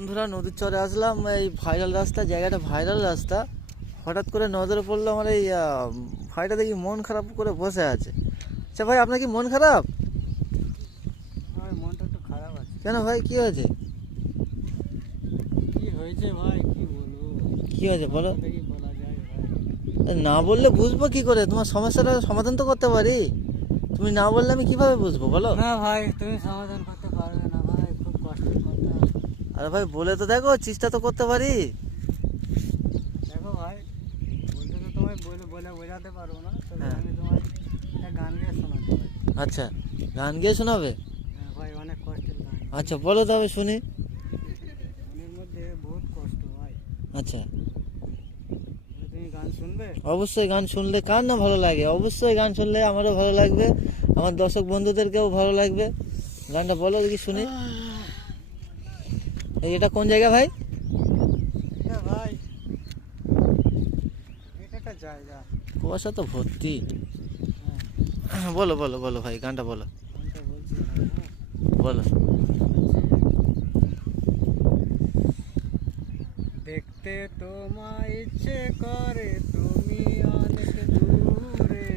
বন্ধুরা নদীর চরে আসলাম। এই ভাইরাল রাস্তা, জায়গাটা ভাইরাল রাস্তা। হঠাৎ করে নজরে পড়লো আমার এই ভাইটা, দেখি মন খারাপ করে বসে আছে। আচ্ছা ভাই, আপনার কি মন খারাপ? ভাই মনটা একটু খারাপ আছে। কেন ভাই, কি হয়েছে? কি হয়েছে ভাই, কি বলবো? কি হয়েছে বলো। কথা কি বলা যায় ভাই? না বললে বুঝবো কি করে? তোমার সমস্যাটা সমাধান তো করতে পারি। তুমি না বললে আমি কিভাবে বুঝবো বলো? না ভাই, তুমি সমাধান করতে পারবে না ভাই, খুব কষ্টের কথা। আরে ভাই বলে তো দেখো, চেষ্টা তো করতে পারি। দেখো ভাই, বলতে তো তোমায় বলে বলে বোঝাতে পারবো না, তবে হ্যাঁ। আমি তোমায় একটা গান গেয়ে শোনাতে পারি। আচ্ছা, গান গেয়ে শোনাবে? হ্যাঁ ভাই, অনেক কষ্টের গান। আচ্ছা বলো তবে শুনি। মনের মধ্যে বহুত কষ্ট ভাই। আচ্ছা, তুমি গান শুনবে? অবশ্যই গান শুনলে কার না ভালো লাগে, অবশ্যই গান শুনলে আমারও ভালো লাগবে, আমার দর্শক বন্ধুদেরকেও ভালো লাগবে। গানটা বলো দেখি শুনি। এই এটা কোন জায়গা ভাই? এটা ভাই, এটা একটা জায়গা। কুয়াশা তো ভর্তি। হ্যাঁ, বলো বলো বলো ভাই, গানটা বলো। গানটা বলছি ভাই, হ্যাঁ। বলো। দেখতে তোমায় ইচ্ছে করে, তুমি অনেক দূরে,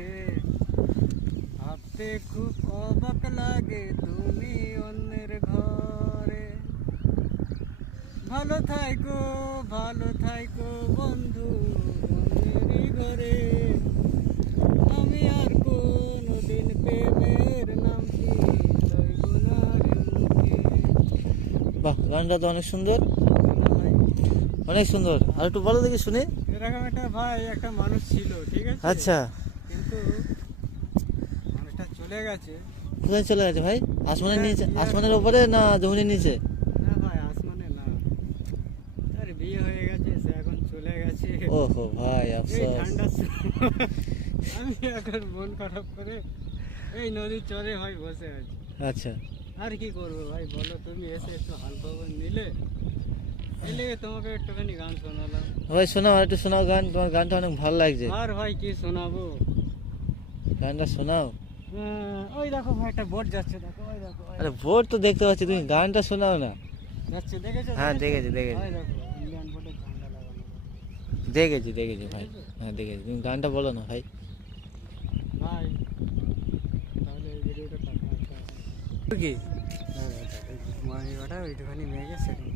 ভাবতে খুব অবাক লাগে তুমি অন্যের ঘরে। ভালো থাইকো বন্ধু অন্যেরই ঘরে, আমি আর কোনদিন প্রেমের নাম কি লইব না রে মুখে। বাহ, গানটা তো অনেক সুন্দর, না ভাই, অনেক সুন্দর। আর একটু বলো দেখি শুনি। এরকম একটা ভাই, একটা মানুষ ছিল, ঠিক আছে? আচ্ছা, কিন্তু মানুষটা চলে গেছে। কোথায় চলে গেছে ভাই? আসমানের নিচে, আসমানের উপরে না জমিনের নিচে? না ভাই, আসমানে না, তার বিয়ে হয়ে গেছে, সে এখন চলে গেছে। ওহো ভাই, এই আফসোস। ঠান্ডার সময় আমি এখন মন খারাপ করে এই নদীর চরে ভাই বসে আছি। আচ্ছা, আর কি করবো ভাই বলো, তুমি এসে একটু হাল খবর নিলে, এলে তোমাকে একটুখানি গান শোনালাম। ভাই শোনাও, আর একটু শোনাও গান, তোমার গানটা অনেক ভালো লাগছে। আর ভাই কি শোনাবো? গানটা শোনাও। ওই দেখো ভাই, একটা বোট যাচ্ছে, দেখো ওই দেখো, ওই আরে দেখো। ভোট তো দেখতে পাচ্ছি, তুমি গানটা শোনাও না। যাচ্ছে, দেখেছো? হ্যাঁ, দেখেছো? দেখেছি। ওই দেখো, ইন্ডিয়ান বোটের ঝান্ডা লাগানো। দেখেছি ভাই। হ্যাঁ দেখেছি, তুমি গানটা বলো না ভাই। ভাই তাহলে এই ভিডিওটা কাটতে হবে। কি? ওইটুখানি মেঘে সেটিং